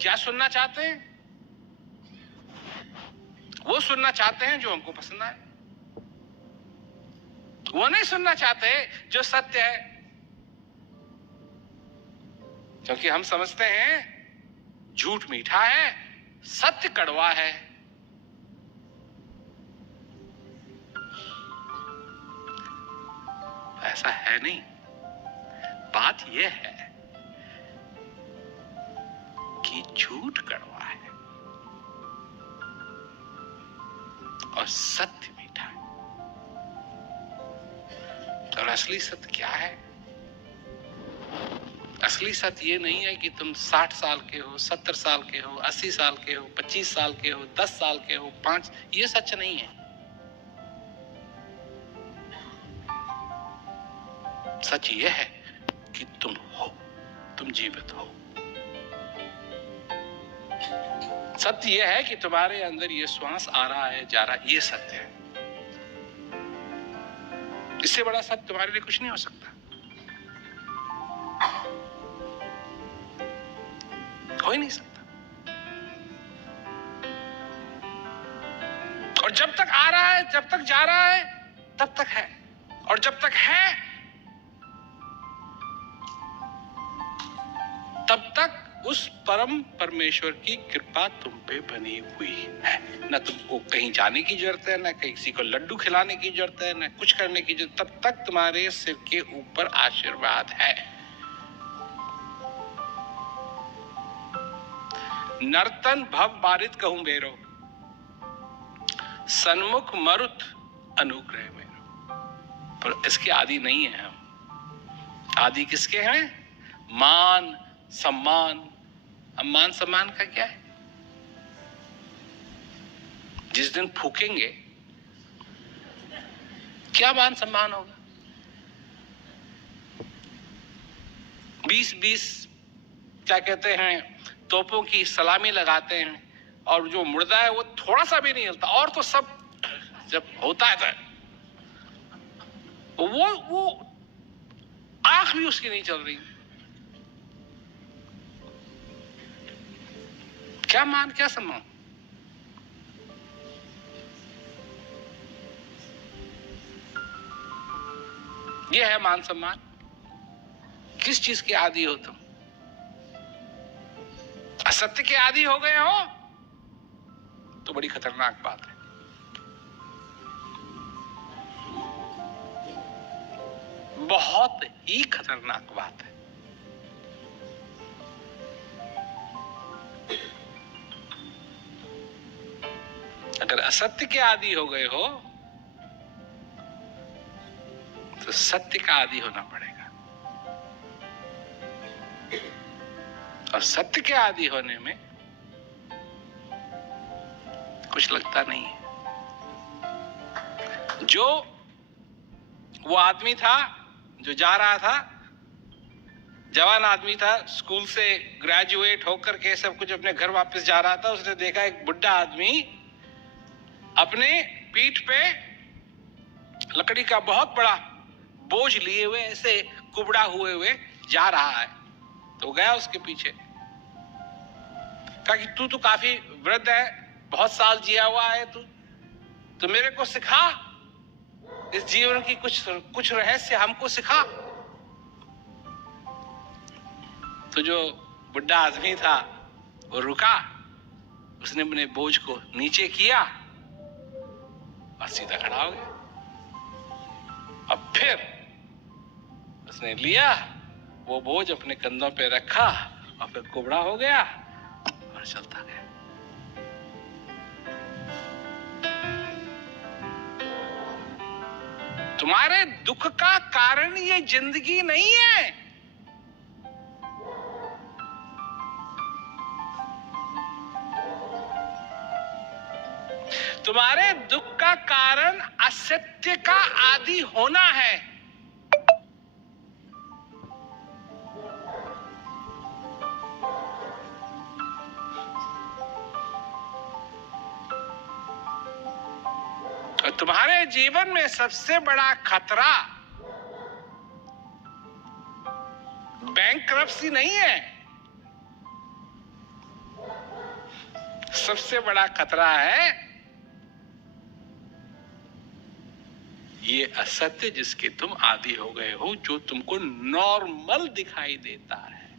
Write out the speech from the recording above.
क्या सुनना चाहते हैं? वो सुनना चाहते हैं जो हमको पसंद आए, वो नहीं सुनना चाहते जो सत्य है, क्योंकि हम समझते हैं झूठ मीठा है, सत्य कड़वा है। ऐसा है नहीं। बात यह है कि झूठ कड़वा है और सत्य मीठा है। और असली सत्य क्या है? असली सत्य ये नहीं है कि तुम 60 साल के हो, 70 साल के हो, 80 साल के हो, 25 साल के हो, 10 साल के हो, 5, ये सच नहीं है। सच ये है कि तुम हो, तुम जीवित हो। सत्य यह है कि तुम्हारे अंदर ये श्वास आ रहा है, जा रहा है, ये सत्य है। इससे बड़ा सत्य तुम्हारे लिए कुछ नहीं हो सकता। हो ही नहीं सकता। और जब तक आ रहा है, जब तक जा रहा है, तब तक है। और जब तक है, तब तक उस परम परमेश्वर की कृपा तुम पे बनी हुई है। न तुमको कहीं जाने की जरूरत है, न किसी को लड्डू खिलाने की जरूरत है, न कुछ करने की जरूरत। तब तक तुम्हारे सिर के ऊपर आशीर्वाद है। नर्तन भव बारित कहूं बेरो, सन्मुख मरुत अनुग्रह मेरो। पर इसके आदि नहीं है हम। आदि किसके हैं? मान सम्मान। अब मान सम्मान का क्या है? जिस दिन फूकेंगे, क्या मान सम्मान होगा? 20-20 क्या कहते हैं, तोपों की सलामी लगाते हैं, और जो मुर्दा है वो थोड़ा सा भी नहीं हिलता। और तो सब जब होता है तो वो आंख भी उसकी नहीं चल रही। क्या मान, क्या सम्मान? ये है मान सम्मान। किस चीज के आदी हो तुम? असत्य के आदी हो गए हो तो बड़ी खतरनाक बात है। बहुत ही खतरनाक बात है। अगर असत्य के आदी हो गए हो तो सत्य का आदी होना पड़ेगा। और सत्य के आदी होने में कुछ लगता नहीं है। जो वो आदमी था जो जा रहा था, जवान आदमी था, स्कूल से ग्रेजुएट होकर के सब कुछ अपने घर वापस जा रहा था। उसने देखा एक बुढ़ा आदमी अपने पीठ पे लकड़ी का बहुत बड़ा बोझ लिए हुए ऐसे कुबड़ा हुए जा रहा है। तो गया उसके पीछे, कहा कि तू तो काफी वृद्ध है, बहुत साल जिया हुआ है तू, तो मेरे को सिखा, इस जीवन की कुछ रहस्य हमको सिखा। तो जो बुढ़ा आदमी था वो रुका, उसने अपने बोझ को नीचे किया और सीधा खड़ा हो गया। अब फिर उसने लिया वो बोझ, अपने कंधों पे रखा और फिर कुबड़ा हो गया और चलता गया। तुम्हारे दुख का कारण ये जिंदगी नहीं है। तुम्हारे दुख का कारण असत्य का आदी होना है। और तुम्हारे जीवन में सबसे बड़ा खतरा बैंकरप्सी नहीं है, सबसे बड़ा खतरा है ये असत्य जिसके तुम आदी हो गए हो, जो तुमको नॉर्मल दिखाई देता है।